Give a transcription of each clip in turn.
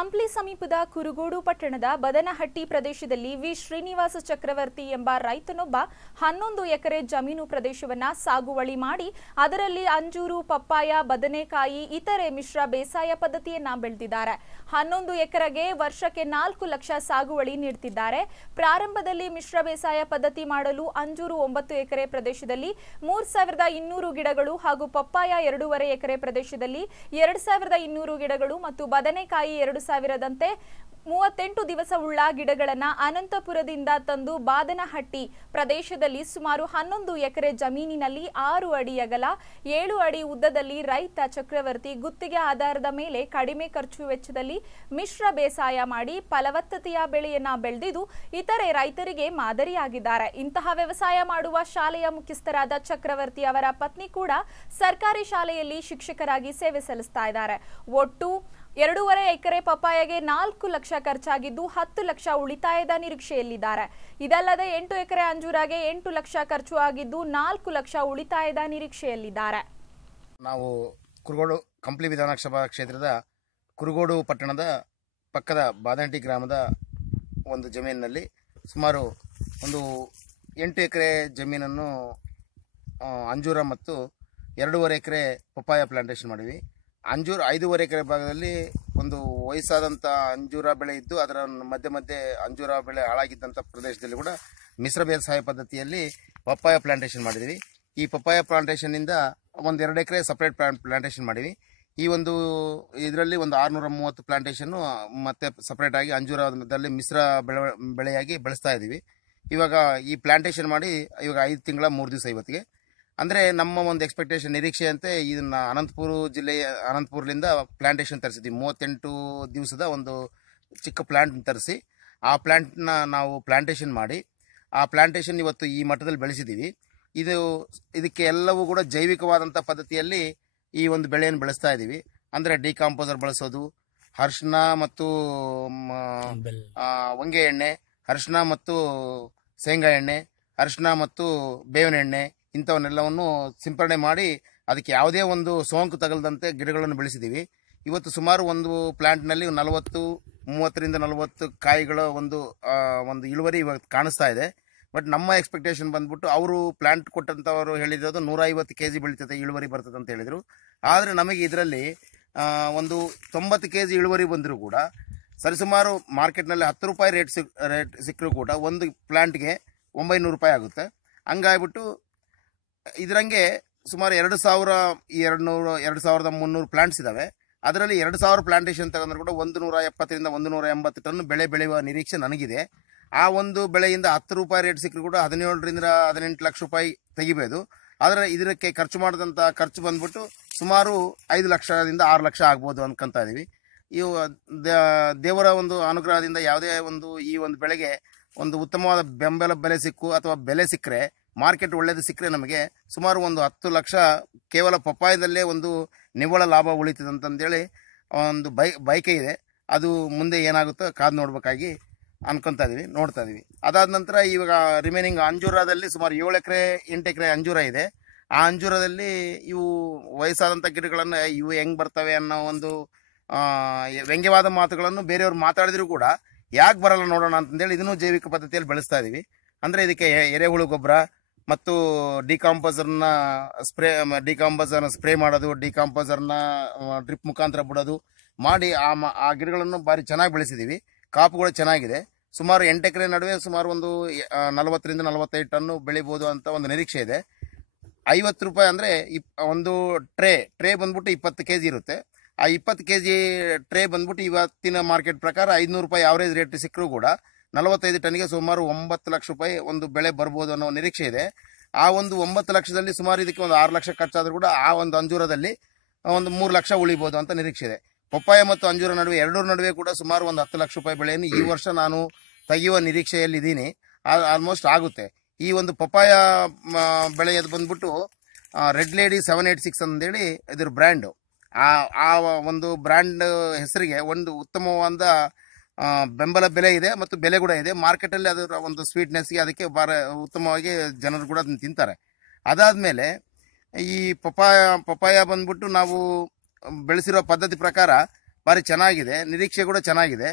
ಹಂಪ್ಲಿ ಸಮೀಪದ ಕುರುಗೋಡು ಪಟ್ಟಣದ ಬದನಹಟ್ಟಿ ಪ್ರದೇಶದಲ್ಲಿ ವಿ ಶ್ರೀನಿವಾಸ ಚಕ್ರವರ್ತಿ ಎಂಬ ರೈತನೊಬ್ಬ 11 ಎಕರೆ ಜಮೀನು ಪ್ರದೇಶವನ್ನ ಸಾಗುವಳಿ ಮಾಡಿ ಅದರಲ್ಲಿ ಅಂಜೂರು, ಪಪ್ಪಾಯ, ಬದನೆಕಾಯಿ ಇತರೆ ಮಿಶ್ರ ಬೇಸಾಯ ಪದ್ಧತಿಯನ್ನ ಬೆಳೆದಿದ್ದಾರೆ. 11 ಎಕರೆಗೆ ವರ್ಷಕ್ಕೆ 4 ಲಕ್ಷ ಸಾಗುವಳಿ ನೀಡುತ್ತಿದ್ದಾರೆ. ಪ್ರಾರಂಭದಲ್ಲಿ ಮಿಶ್ರ ಬೇಸಾಯ ಪದ್ಧತಿ ಮಾಡಲು ಅಂಜೂರು 9 ಎಕರೆ ಪ್ರದೇಶದಲ್ಲಿ 3200 ಗಿಡಗಳು ಹಾಗೂ ಪಪ್ಪಾಯ 2.5 ಎಕರೆ ಪ್ರದೇಶದಲ್ಲಿ 2200 ಗಿಡಗಳು ಮತ್ತು ಬದನೆಕಾಯಿ 2000ದಂತೆ 38 ದಿವಸವುಳ್ಳ ಗಿಡಗಳನ್ನು ಅನಂತಪುರದಿಂದ ತಂದು ಬಾದನಹಟ್ಟಿ ಪ್ರದೇಶದಲ್ಲಿ ಸುಮಾರು 11 ಎಕರೆ ಜಮೀನಿನಲ್ಲಿ 6 ಅಡಿ ಅಗಲ 7 ಅಡಿ ಉದ್ದದಲ್ಲಿ ರೈತ ಚಕ್ರವರ್ತಿ ಗುತ್ತಿಗೆ ಆಧಾರದ ಮೇಲೆ ಕಡಿಮೆ ಖರ್ಚು ವೆಚ್ಚದಲ್ಲಿ ಮಿಶ್ರ ಬೇಸಾಯ ಮಾಡಿ ಫಲವತ್ತತೆಯ ಬೆಳೆಯನ್ನ ಬೆಳೆದಿದ್ದು ಇತರೆ ರೈತರಿಗೆ ಮಾದರಿಯಾಗಿದ್ದಾರೆ. ಇಂತಹ ವ್ಯವಸಾಯ ಮಾಡುವ ಶಾಲೆಯ ಮುಖ್ಯಸ್ಥರಾದ ಚಕ್ರವರ್ತಿ ಅವರ ಪತ್ನಿ ಕೂಡ ಸರ್ಕಾರಿ ಶಾಲೆಯಲ್ಲಿ ಶಿಕ್ಷಕರಾಗಿ ಸೇವೆ ಸಲ್ಲಿಸ್ತಾ ಇದ್ದಾರೆ. ಒಟ್ಟು 2.5 ಎಕರೆ ಪಪ್ಪಾಯಗೆ 4 ಲಕ್ಷ ಖರ್ಚಾಗಿದ್ದು 10 ಲಕ್ಷ ಉಳಿತಾಯದ ನಿರೀಕ್ಷೆಯಲ್ಲಿದ್ದಾರೆ. ಇದಲ್ಲದೆ 8 ಎಕರೆ ಅಂಜೂರಾಗೆ 8 ಲಕ್ಷ ಖರ್ಚು ಆಗಿದ್ದು 4 ಲಕ್ಷ ಉಳಿತಾಯದ ನಿರೀಕ್ಷೆಯಲ್ಲಿದ್ದಾರೆ. ನಾವು ಕುರುಗೋಡು ಕಂಪ್ಲಿ ವಿಧಾನಸಭಾ ಕ್ಷೇತ್ರದ ಕುರುಗೋಡು ಪಟ್ಟಣದ ಪಕ್ಕದ ಬಾದನಹಟ್ಟಿ ಗ್ರಾಮದ ಒಂದು ಜಮೀನಿನಲ್ಲಿ ಸುಮಾರು ಒಂದು 8 ಎಕರೆ ಜಮೀನನ್ನು ಅಂಜೂರ ಮತ್ತು 2.5 ಎಕರೆ ಪಪ್ಪಾಯ ಪ್ಲಾಂಟೇಶನ್ ಮಾಡಿವಿ. ಅಂಜೂರ 5.5 ಎಕರೆ ಭಾಗದಲ್ಲಿ ಒಂದು ವಯಸ್ಸಾದಂಥ ಅಂಜೂರ ಬೆಳೆ ಇದ್ದು ಅದರ ಮಧ್ಯೆ ಅಂಜೂರ ಬೆಳೆ ಹಾಳಾಗಿದ್ದಂಥ ಪ್ರದೇಶದಲ್ಲಿ ಕೂಡ ಮಿಶ್ರ ಬೇಸಾಯ ಪದ್ಧತಿಯಲ್ಲಿ ಪಪ್ಪಾಯ ಪ್ಲಾಂಟೇಶನ್ ಮಾಡಿದ್ವಿ. ಈ ಪಪ್ಪಾಯ ಪ್ಲಾಂಟೇಶನ್ನಿಂದ ಒಂದು 2 ಎಕರೆ ಸಪ್ರೇಟ್ ಪ್ಲಾಂಟೇಶನ್ ಮಾಡಿವಿ. ಈ ಒಂದು ಇದರಲ್ಲಿ ಒಂದು 630 ಪ್ಲಾಂಟೇಶನ್ನು ಮತ್ತೆ ಸಪ್ರೇಟ್ ಆಗಿ ಅಂಜೂರದಲ್ಲಿ ಮಿಶ್ರ ಬೆಳೆಯಾಗಿ ಬೆಳೆಸ್ತಾ ಇದ್ದೀವಿ. ಇವಾಗ ಈ ಪ್ಲಾಂಟೇಶನ್ ಮಾಡಿ ಇವಾಗ 5 ತಿಂಗಳ 3 ದಿವಸ ಇವತ್ತಿಗೆ. ಅಂದರೆ ನಮ್ಮ ಒಂದು ಎಕ್ಸ್ಪೆಕ್ಟೇಷನ್ ನಿರೀಕ್ಷೆಯಂತೆ ಇದನ್ನ ಅನಂತಪುರದಿಂದ ಪ್ಲಾಂಟೇಶನ್ ತರಿಸಿದ್ವಿ. 38 ದಿವಸದ ಒಂದು ಚಿಕ್ಕ ಪ್ಲಾಂಟ್ ತರಿಸಿ ಆ ಪ್ಲಾಂಟ್ನ ನಾವು ಪ್ಲಾಂಟೇಶನ್ ಮಾಡಿ ಆ ಪ್ಲಾಂಟೇಶನ್ ಇವತ್ತು ಈ ಮಟ್ಟದಲ್ಲಿ ಬೆಳೆಸಿದ್ದೀವಿ. ಇದಕ್ಕೆ ಎಲ್ಲವೂ ಕೂಡ ಜೈವಿಕವಾದಂಥ ಪದ್ಧತಿಯಲ್ಲಿ ಈ ಒಂದು ಬೆಳೆಯನ್ನು ಬೆಳೆಸ್ತಾ ಇದ್ದೀವಿ. ಅಂದರೆ ಡಿಕಾಂಪೋಸರ್ ಬಳಸೋದು, ಅರಿಶಿನ ಮತ್ತು ಹೊಂಗೆ ಎಣ್ಣೆ, ಅರಿಶಿನ ಮತ್ತು ಶೇಂಗಾ ಎಣ್ಣೆ, ಅರಿಶಿನ ಮತ್ತು ಬೇವಿನ ಎಣ್ಣೆ ಇಂಥವನ್ನೆಲ್ಲವನ್ನು ಸಿಂಪರಣೆ ಮಾಡಿ ಅದಕ್ಕೆ ಯಾವುದೇ ಒಂದು ಸೋಂಕು ತಗಲದಂತೆ ಗಿಡಗಳನ್ನು ಬೆಳೆಸಿದ್ದೀವಿ. ಇವತ್ತು ಸುಮಾರು ಒಂದು ಪ್ಲಾಂಟ್ನಲ್ಲಿ 30ರಿಂದ 40 ಕಾಯಿಗಳ ಒಂದು ಇಳುವರಿ ಇವಾಗ ಕಾಣಿಸ್ತಾ ಇದೆ. ಬಟ್ ನಮ್ಮ ಎಕ್ಸ್ಪೆಕ್ಟೇಷನ್ ಬಂದ್ಬಿಟ್ಟು ಅವರು ಪ್ಲಾಂಟ್ ಕೊಟ್ಟಂಥವರು ಹೇಳಿರೋದು 150 kg ಬೆಳೀತದೆ, ಇಳುವರಿ ಬರ್ತದೆ ಅಂತ ಹೇಳಿದರು. ಆದರೆ ನಮಗೆ ಇದರಲ್ಲಿ ಒಂದು 90 kg ಇಳುವರಿ ಬಂದರೂ ಕೂಡ ಸರಿಸುಮಾರು ಮಾರ್ಕೆಟ್ನಲ್ಲಿ 10 ರೂಪಾಯಿ ರೇಟ್ ಸಿಕ್ಕರೂ ಕೂಡ ಒಂದು ಪ್ಲಾಂಟ್ಗೆ 900 ರೂಪಾಯಿ ಆಗುತ್ತೆ. ಹಂಗಾಗ್ಬಿಟ್ಟು ಇದರಂಗೆ ಸುಮಾರು 2300 ಪ್ಲಾಂಟ್ಸ್ ಇದ್ದಾವೆ. ಅದರಲ್ಲಿ 2000 ಪ್ಲಾಂಟೇಶನ್ ತಗೊಂಡ್ರು ಕೂಡ 170ರಿಂದ 180 ಟನ್ ಬೆಳೆ ಬೆಳೆಯುವ ನಿರೀಕ್ಷೆ ನನಗಿದೆ. ಆ ಒಂದು ಬೆಳೆಯಿಂದ 10 ರೂಪಾಯಿ ರೇಟ್ ಸಿಕ್ಕರೂ ಕೂಡ 17ರಿಂದ 18 ಲಕ್ಷ ರೂಪಾಯಿ ತೆಗಿಬೋದು. ಆದರೆ ಇದಕ್ಕೆ ಖರ್ಚು ಮಾಡಿದಂಥ ಖರ್ಚು ಬಂದ್ಬಿಟ್ಟು ಸುಮಾರು 5 ಲಕ್ಷದಿಂದ 6 ಲಕ್ಷ ಆಗ್ಬೋದು ಅನ್ಕೊಂತ ಇದೀವಿ. ಇವು ದೇವರ ಒಂದು ಅನುಗ್ರಹದಿಂದ ಯಾವುದೇ ಒಂದು ಈ ಒಂದು ಬೆಳೆಗೆ ಒಂದು ಉತ್ತಮವಾದ ಬೆಂಬಲ ಬೆಲೆ ಅಥವಾ ಬೆಲೆ ಸಿಕ್ಕರೆ, ಮಾರ್ಕೆಟ್ ಒಳ್ಳೇದು ಸಿಕ್ಕರೆ ನಮಗೆ ಸುಮಾರು ಒಂದು 10 ಲಕ್ಷ ಕೇವಲ ಪಪ್ಪಾಯದಲ್ಲೇ ಒಂದು ನಿವ್ವಳ ಲಾಭ ಉಳಿತದೆ ಅಂತಂದೇಳಿ ಒಂದು ಬೈಕೆ ಇದೆ. ಅದು ಮುಂದೆ ಏನಾಗುತ್ತೋ ಕಾದು ನೋಡ್ಬೇಕಾಗಿ ಅನ್ಕೊತಾ ಇದೀವಿ, ನೋಡ್ತಾ ಇದೀವಿ. ಅದಾದ ನಂತರ ಇವಾಗ ರಿಮೈನಿಂಗ್ ಅಂಜೂರದಲ್ಲಿ ಸುಮಾರು 7 ಎಕರೆ 8 ಎಕರೆ ಅಂಜೂರ ಇದೆ. ಆ ಅಂಜೂರದಲ್ಲಿ ಇವು ವಯಸ್ಸಾದಂಥ ಗಿಡಗಳನ್ನು ಇವು ಹೆಂಗ್ ಬರ್ತವೆ ಅನ್ನೋ ಒಂದು ವ್ಯಂಗ್ಯವಾದ ಮಾತುಗಳನ್ನು ಬೇರೆಯವ್ರು ಮಾತಾಡಿದ್ರು ಕೂಡ ಯಾಕೆ ಬರಲ್ಲ ನೋಡೋಣ ಅಂತಂದೇಳಿ ಇದನ್ನು ಜೈವಿಕ ಪದ್ಧತಿಯಲ್ಲಿ ಬೆಳೆಸ್ತಾ ಇದೀವಿ. ಅಂದರೆ ಇದಕ್ಕೆ ಎರೆಹುಳು ಗೊಬ್ಬರ ಮತ್ತು ಡಿಕಾಂಪೋಸರ್ನ ಸ್ಪ್ರೇ ಮಾಡೋದು, ಡಿಕಾಂಪೋಸರ್ನ ಡ್ರಿಪ್ ಮುಖಾಂತರ ಬಿಡೋದು ಮಾಡಿ ಆ ಗಿಡಗಳನ್ನು ಭಾರಿ ಚೆನ್ನಾಗಿ ಬೆಳೆಸಿದ್ದೀವಿ. ಕಾಪುಗಳು ಚೆನ್ನಾಗಿದೆ. ಸುಮಾರು 8 ಎಕರೆ ನಡುವೆ ಸುಮಾರು ಒಂದು 40ರಿಂದ 45 ಟನ್ನು ಬೆಳಿಬೋದು ಅಂತ ಒಂದು ನಿರೀಕ್ಷೆ ಇದೆ. 50 ರೂಪಾಯಿ ಅಂದರೆ ಒಂದು ಟ್ರೇ ಬಂದ್ಬಿಟ್ಟು 20 kg ಇರುತ್ತೆ. ಆ 20 kg ಟ್ರೇ ಬಂದ್ಬಿಟ್ಟು ಇವತ್ತಿನ ಮಾರ್ಕೆಟ್ ಪ್ರಕಾರ 500 ರೂಪಾಯಿ ಆವರೇಜ್ ರೇಟ್ ಸಿಕ್ಕರೂ ಕೂಡ 45 ಟನ್ಗೆ ಸುಮಾರು 9 ಲಕ್ಷ ರೂಪಾಯಿ ಒಂದು ಬೆಳೆ ಬರ್ಬೋದು ಅನ್ನೋ ನಿರೀಕ್ಷೆ ಇದೆ. ಆ ಒಂದು 9 ಲಕ್ಷದಲ್ಲಿ ಸುಮಾರು ಇದಕ್ಕೆ ಒಂದು 6 ಲಕ್ಷ ಖರ್ಚಾದರೂ ಕೂಡ ಆ ಒಂದು ಅಂಜೂರದಲ್ಲಿ ಒಂದು 3 ಲಕ್ಷ ಉಳಿಬೋದು ಅಂತ ನಿರೀಕ್ಷೆ ಇದೆ. ಪಪ್ಪಾಯ ಮತ್ತು ಅಂಜೂರ ನಡುವೆ ಎರಡರ ನಡುವೆ ಕೂಡ ಸುಮಾರು ಒಂದು 10 ಲಕ್ಷ ರೂಪಾಯಿ ಬೆಳೆಯನ್ನು ಈ ವರ್ಷ ನಾನು ತೆಗೆಯುವ ನಿರೀಕ್ಷೆಯಲ್ಲಿದ್ದೀನಿ. ಆಲ್ಮೋಸ್ಟ್ ಆಗುತ್ತೆ. ಈ ಒಂದು ಪಪ್ಪಾಯ ಬೆಳೆಯದು ಬಂದ್ಬಿಟ್ಟು ರೆಡ್ ಲೇಡಿ 786 ಅಂತೇಳಿ ಇದ್ರ ಬ್ರ್ಯಾಂಡು. ಆ ಒಂದು ಬ್ರ್ಯಾಂಡ್ ಹೆಸರಿಗೆ ಒಂದು ಉತ್ತಮವಾದ ಬೆಂಬಲ ಬೆಲೆ ಇದೆ ಮತ್ತು ಬೆಲೆ ಕೂಡ ಇದೆ. ಮಾರ್ಕೆಟಲ್ಲಿ ಅದರ ಒಂದು ಸ್ವೀಟ್ನೆಸ್ಗೆ ಅದಕ್ಕೆ ಉತ್ತಮವಾಗಿ ಜನರು ಕೂಡ ಅದನ್ನು ತಿಂತಾರೆ. ಅದಾದಮೇಲೆ ಈ ಪಪಾಯ ಬಂದ್ಬಿಟ್ಟು ನಾವು ಬೆಳೆಸಿರೋ ಪದ್ಧತಿ ಪ್ರಕಾರ ಭಾರಿ ಚೆನ್ನಾಗಿದೆ, ನಿರೀಕ್ಷೆ ಕೂಡ ಚೆನ್ನಾಗಿದೆ.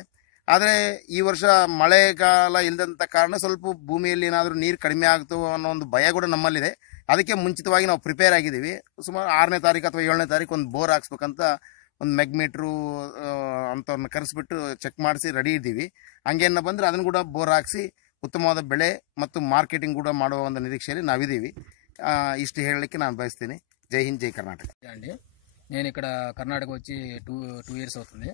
ಆದರೆ ಈ ವರ್ಷ ಮಳೆಗಾಲ ಇಲ್ಲದಂಥ ಕಾರಣ ಸ್ವಲ್ಪ ಭೂಮಿಯಲ್ಲಿ ಏನಾದರೂ ನೀರು ಕಡಿಮೆ ಆಗ್ತೋ ಅನ್ನೋ ಒಂದು ಭಯ ಕೂಡ ನಮ್ಮಲ್ಲಿದೆ. ಅದಕ್ಕೆ ಮುಂಚಿತವಾಗಿ ನಾವು ಪ್ರಿಪೇರ್ ಆಗಿದ್ದೀವಿ. ಸುಮಾರು 6ನೇ ತಾರೀಕು ಅಥವಾ 7ನೇ ತಾರೀಕು ಒಂದು ಬೋರ್ ಹಾಕ್ಸ್ಬೇಕಂತ ಒಂದು ಮೆಗ್ಮೀಟ್ರು ಅಂಥವ್ರನ್ನ ಕರೆಸ್ಬಿಟ್ಟು ಚೆಕ್ ಮಾಡಿಸಿ ರೆಡಿ ಇದ್ದೀವಿ. ಹಂಗೇನ ಬಂದರೆ ಅದನ್ನು ಕೂಡ ಬೋರ್ ಹಾಕಿಸಿ ಉತ್ತಮವಾದ ಬೆಳೆ ಮತ್ತು ಮಾರ್ಕೆಟಿಂಗ್ ಕೂಡ ಮಾಡುವ ಒಂದು నిరీక్షೆಯಲ್ಲಿ నావిదీవి. ఇష్ట ಹೇಳಲಿಕ್ಕೆ ನಾನು బయస్ತೀನಿ. జై హింద్, జై కర్ణాటక అండి. నేను ఇక్కడ కర్ణాటక వచ్చి టూ ఇయర్స్ అవుతుంది.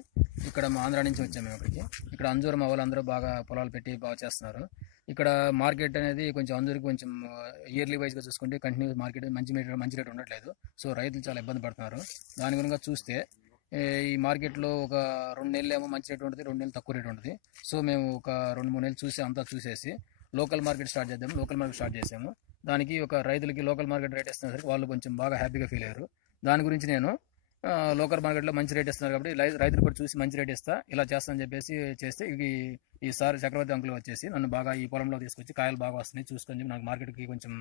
ఇక్కడ మా ఆంధ్ర నుంచి వచ్చాము మేము ఇక్కడికి. ఇక్కడ అంజూరు మా వాళ్ళందరూ బాగా పొలాలు పెట్టి బాగా చేస్తున్నారు. ఇక్కడ మార్కెట్ అనేది కొంచెం అంజూరుకి కొంచెం ఇయర్లీ వైజ్గా చూసుకుంటే కంటిన్యూ మార్కెట్ మంచి రేట్ ఉండట్లేదు. సో రైతులు చాలా ఇబ్బంది పడుతున్నారు. దాని గురించి చూస్తే ఈ మార్కెట్లో ఒక 2 నెలలు ఏమో మంచి రేట్ ఉంటుంది, 2 నెలలు తక్కువ రేట్ ఉంటుంది. సో మేము ఒక 2-3 నెలలు చూసేసి లోకల్ మార్కెట్ స్టార్ట్ చేద్దాము. లోకల్ మార్కెట్ స్టార్ట్ చేసాము. దానికి ఒక రైతులకి లోకల్ మార్కెట్ రేట్ ఇస్తున్నారు, వాళ్ళు కొంచెం బాగా హ్యాపీగా ఫీల్ అయ్యారు. దాని గురించి నేను లోకల్ మార్కెట్లో మంచి రేట్ ఇస్తున్నారు కాబట్టి రైతులు కూడా చూసి మంచి రేట్ ఇస్తా, ఇలా చేస్తానని చెప్పేసి చేస్తే ఈసారి చక్రవర్తి అంకుల్ వచ్చేసి నన్ను బాగా ఈ పొలంలో తీసుకొచ్చి కాయలు బాగా వస్తున్నాయి చూసుకొని నాకు మార్కెట్కి కొంచెం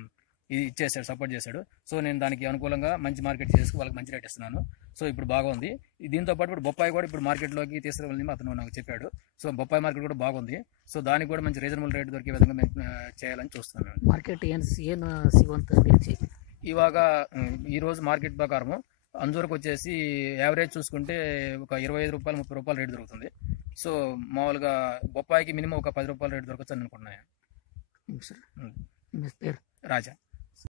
ఇది ఇచ్చేసాడు, సపోర్ట్ చేశాడు. సో నేను దానికి అనుకూలంగా మంచి మార్కెట్ చేసుకుని వాళ్ళకి మంచి రేట్ ఇస్తున్నాను. సో ఇప్పుడు బాగుంది. దీంతో పాటు ఇప్పుడు బొప్పాయి కూడా ఇప్పుడు మార్కెట్లోకి తీసుకురావాలని అతను నాకు చెప్పాడు. సో బొప్పాయి మార్కెట్ కూడా బాగుంది. సో దానికి కూడా మంచి రీజనబుల్ రేట్ దొరికే విధంగా మేము చేయాలని చూస్తున్నాను. ಮಾರ್ಕೆಟ್ ಏನು ಸಿಗುವಂತ ನಿರೀಕ್ಷೆ ఇవాగ ఈరోజు మార్కెట్ ప్రకారం అంజూరకు వచ్చేసి యావరేజ్ చూసుకుంటే ఒక 25 రూపాయలు 30 రూపాయలు రేటు దొరుకుతుంది. సో మామూలుగా బొప్పాయికి మినిమం ఒక 10 రూపాయల రేటు దొరకచ్చు అని అనుకుంటున్నాను. రాజా.